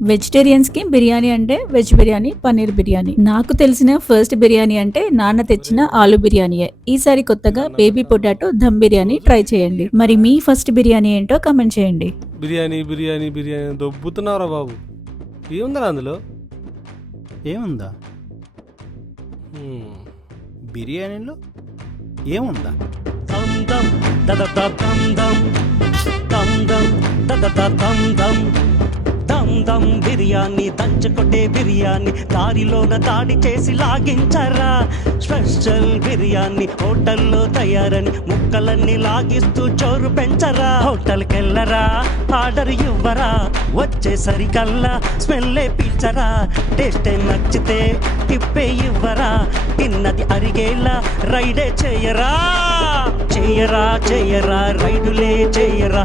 Vegetarians కి బిర్యానీ అంటే veg biryani, paneer biryani. నాకు తెలిసిన ఫస్ట్ బిర్యానీ అంటే నాన్న తెచ్చిన ఆలు బిర్యానీయే. ఈసారి కొత్తగా baby potato dum biryani try చేయండి. మరి మీ ఫస్ట్ బిర్యానీ ఏంటో కమెంట్ చేయండి. బిర్యానీ బిర్యానీ బిర్యానీ దొబ్బుతున్నారా బాబు? ఏముందా అందులో? ఏముందా బిర్యానీలో? ఏముందా? దమ్ బిర్యానీ, దంచుకొట్టే బిర్యానీ, దారిలోన దాడి చేసి లాగించరా. స్పెషల్ బిర్యానీ హోటల్లో తయారని ముక్కలన్నీ లాగిస్తూ చోరు పెంచరా. హోటల్కెళ్ళరా, ఆర్డర్ ఇవ్వరా, వచ్చేసరికల్లా స్మెల్లే పీల్చరా. టేస్టే నచ్చితే టిప్పే ఇవ్వరా, తిన్నది అరిగేలా రైడే చేయరా. చేయరా చేయరా రైడులే చేయరా.